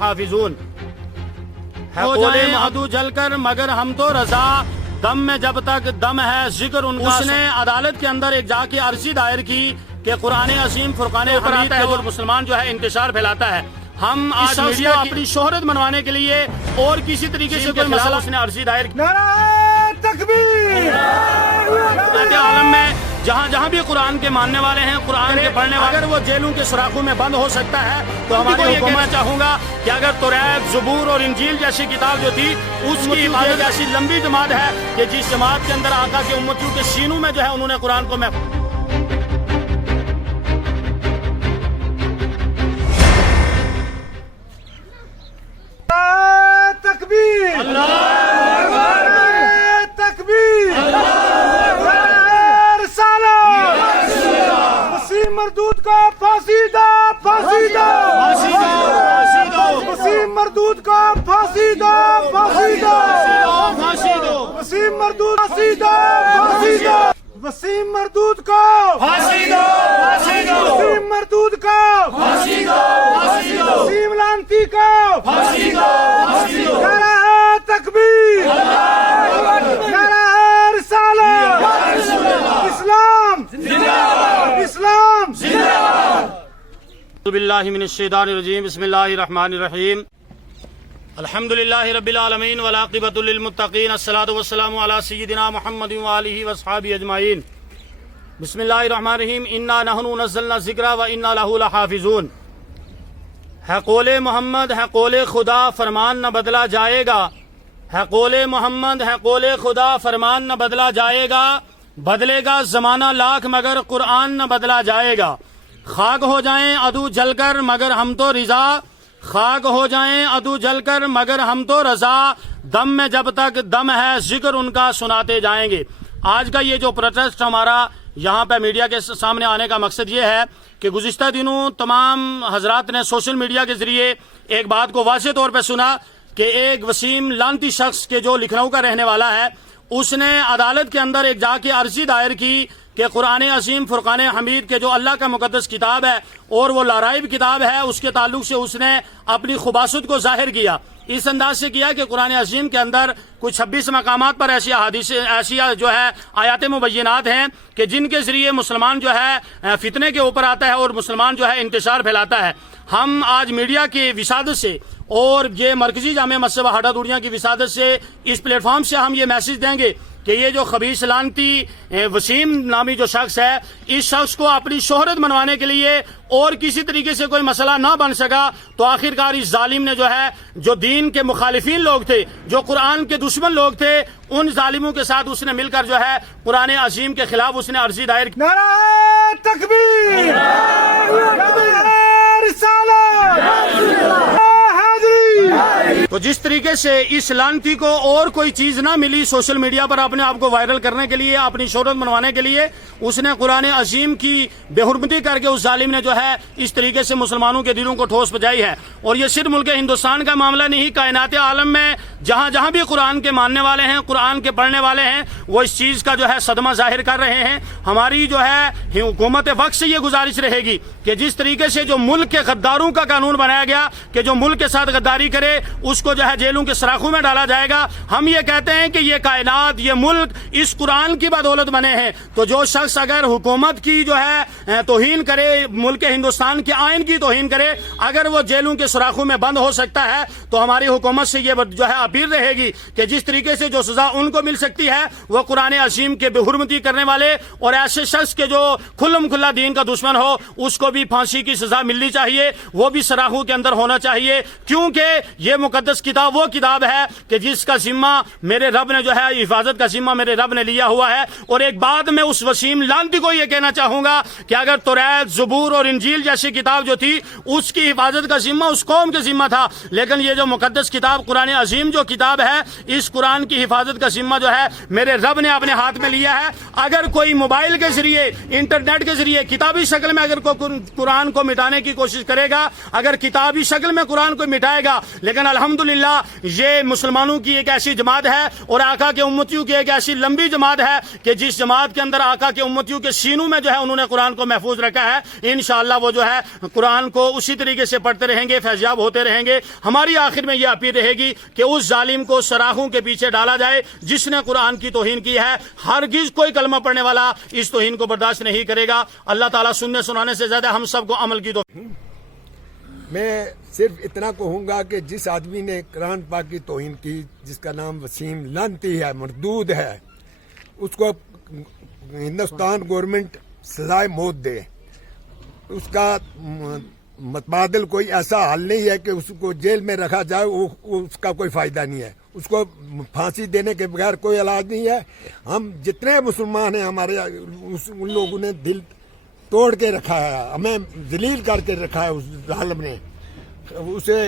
لحافظون۔ ہو جائیں عدو جل کر مگر ہم تو رضا، دم میں جب تک دم ہے ذکر ان کا۔ اس نے عدالت کے اندر ایک جا کے عرضی دائر کی کہ قرآن عظیم فرقان حمید ہے اور مسلمان جو ہے انتشار پھیلاتا ہے۔ ہم آج میڈیا اپنی شہرت منوانے کے لیے اور کسی طریقے سے کوئی مسئلہ اس نے عرضی دائر کی۔ نعرہ تکبیر! عالم میں جہاں جہاں بھی قرآن کے ماننے والے ہیں، قرآن کے پڑھنے والے، اگر وہ جیلوں کے سوراخوں میں بند ہو سکتا ہے تو ہماری حکومت چاہوں گا کہ اگر توریت، زبور اور انجیل جیسی کتاب جو تھی اس کی حفاظت ایسی لمبی جماعت ہے کہ جس جماعت کے اندر آقا کے امتیوں کے سینوں میں جو ہے انہوں نے قرآن کو تکبیر! تکبیر! وسیم مردود کا پھانسی دو! پھانسی دو! وسیم مردود کا پھانسی دو! پھانسی دو! وسیم مردود پھانسی دو! پھانسی دو! وسیم مردود کو پھانسی دو! پھانسی دو! وسیم مردود کو پھانسی دو! پھانسی دو! وسیم لانتی کو پھانسی دو! پھانسی دو! نعرہ تکبیر! نعرہ رسالت! اسلام! اسلام! اعوذ باللہ من الشیطان الرجیم، بسم اللہ الرحمن الرحیم، الحمدللہ رب العالمین والعاقبۃ للمتقین، الصلاۃ والسلام علی سیدنا محمد وآلہ واصحابہ اجمعین۔ بسم اللہ الرحمن الرحیم، انا نحن نزلنا الذکر وانا لہ لحافظون۔ ہے قول محمد، ہے قول خدا، فرمان نہ بدلا جائے گا۔ ہے قول محمد، ہے قول خدا، فرمان نہ بدلا جائے گا۔ بدلے گا زمانہ لاکھ مگر قرآن نہ بدلا جائے گا۔ خاک ہو جائیں عدو جل کر مگر ہم تو رضا، خاک ہو جائیں عدو جل کر مگر ہم تو رضا، دم میں جب تک دم ہے ذکر ان کا سناتے جائیں گے۔ آج کا یہ جو پروٹیسٹ ہمارا یہاں پہ میڈیا کے سامنے آنے کا مقصد یہ ہے کہ گزشتہ دنوں تمام حضرات نے سوشل میڈیا کے ذریعے ایک بات کو واضح طور پہ سنا کہ ایک وسیم لانتی شخص کے جو لکھنؤ کا رہنے والا ہے، اس نے عدالت کے اندر ایک جا کے عرضی دائر کی کہ قرآن عظیم فرقان حمید کے جو اللہ کا مقدس کتاب ہے اور وہ لارائب کتاب ہے، اس کے تعلق سے اس نے اپنی خباثت کو ظاہر کیا۔ اس انداز سے کیا کہ قرآن عظیم کے اندر کچھ 26 مقامات پر ایسی احادیث، ایسی جو ہے آیات مبینات ہیں کہ جن کے ذریعے مسلمان جو ہے فتنے کے اوپر آتا ہے اور مسلمان جو ہے انتشار پھیلاتا ہے۔ ہم آج میڈیا کی وسادت سے اور یہ مرکزی جامع مسجد ہاٹا دوڑیاں کی وسادت سے اس پلیٹ فارم سے ہم یہ میسج دیں گے کہ یہ جو خبیث لانتی وسیم نامی جو شخص ہے، اس شخص کو اپنی شہرت منوانے کے لیے اور کسی طریقے سے کوئی مسئلہ نہ بن سکا تو آخرکار اس ظالم نے جو ہے جو دین کے مخالفین لوگ تھے، جو قرآن کے دشمن لوگ تھے، ان ظالموں کے ساتھ اس نے مل کر جو ہے قرآن عظیم کے خلاف اس نے عرضی دائر کی۔ نعرہ تکبیر! نعرہ رسالت! تو جس طریقے سے اس لانتی کو اور کوئی چیز نہ ملی سوشل میڈیا پر اپنے آپ کو وائرل کرنے کے لیے، اپنی شہرت منوانے کے لیے، اس نے قرآن عظیم کی بے حرمتی کر کے اس ظالم نے جو ہے اس طریقے سے مسلمانوں کے دلوں کو ٹھوس پہنچائی ہے۔ اور یہ صرف ملک ہندوستان کا معاملہ نہیں، کائنات عالم میں جہاں جہاں بھی قرآن کے ماننے والے ہیں، قرآن کے پڑھنے والے ہیں، وہ اس چیز کا جو ہے صدمہ ظاہر کر رہے ہیں۔ ہماری جو ہے حکومت وقت سے یہ گزارش رہے گی کہ جس طریقے سے جو ملک کے غداروں کا قانون بنایا گیا کہ جو ملک کے ساتھ غداری کرے اس کو جو ہے جیلوں کے سراخوں میں ڈالا جائے گا، ہم یہ کہتے ہیں کہ یہ کائنات، یہ ملک اس قرآن کی بدولت بنے ہیں۔ تو جو شخص اگر حکومت کی جو ہے توہین کرے، ملک ہندوستان کے آئین کی توہین کرے، اگر وہ جیلوں کے سراخوں میں بند ہو سکتا ہے تو ہماری حکومت سے یہ جو ہے اپیل رہے گی کہ جس طریقے سے جو سزا ان کو مل سکتی ہے وہ قرآن عظیم کے بے حرمتی کرنے والے اور ایسے شخص کے جو کھلم کھلا دین کا دشمن ہو اس کو بھی پھانسی کی سزا ملنی چاہیے، وہ بھی سراخوں کے اندر ہونا چاہیے، کیونکہ یہ مقدس کتاب وہ کتاب ہے کہ جس کا ذمہ میرے رب نے جو ہے حفاظت کا ذمہ میرے رب نے لیا ہوا ہے۔ اور ایک بات میں اس وسیم لانتی کو یہ کہنا چاہوں گا کہ اگر توریت، زبور اور انجیل جیسی کتاب جو تھی اس کی حفاظت کا ذمہ اس قوم کے ذمہ تھا، لیکن یہ جو مقدس کتاب قرآن عظیم جو کتاب ہے، اس قرآن کی حفاظت کا ذمہ جو ہے میرے رب نے اپنے ہاتھ میں لیا ہے۔ اگر کوئی موبائل کے ذریعے، انٹرنیٹ کے ذریعے کتابی شکل میں اگر کوئی قرآن کو مٹانے کی کوشش کرے گا، اگر کتابی شکل میں قرآن کو مٹائے گا، لیکن الحمدللہ یہ مسلمانوں کی ایک ایسی جماعت ہے اور آقا کے امتیوں کی ایک ایسی لمبی جماعت ہے کہ جس جماعت کے اندر آقا کے امتیوں کے سینوں میں جو ہے انہوں نے قرآن کو محفوظ رکھا ہے، انشاءاللہ وہ جو ہے قرآن کو اسی طریقے سے پڑھتے رہیں گے، فیضیاب ہوتے رہیں گے۔ ہماری آخر میں یہ اپیل رہے گی کہ اس ظالم کو سراخوں کے پیچھے ڈالا جائے جس نے قرآن کی توہین کی ہے۔ ہرگز کوئی کلمہ پڑھنے والا اس توہین کو برداشت نہیں کرے گا۔ اللہ تعالیٰ سننے سنانے سے زیادہ ہم سب کو عمل کی میں صرف اتنا کہوں گا کہ جس آدمی نے قرآن پاک کی توہین کی، جس کا نام وسیم لعنتی ہے، مردود ہے، اس کو ہندوستان گورنمنٹ سزائے موت دے۔ اس کا متبادل کوئی ایسا حل نہیں ہے کہ اس کو جیل میں رکھا جائے، اس کا کوئی فائدہ نہیں ہے۔ اس کو پھانسی دینے کے بغیر کوئی علاج نہیں ہے۔ ہم جتنے مسلمان ہیں ہمارے، ان لوگوں نے دل توڑ کے رکھا ہے، ہمیں ذلیل کر کے رکھا ہے اس ظالم نے، اسے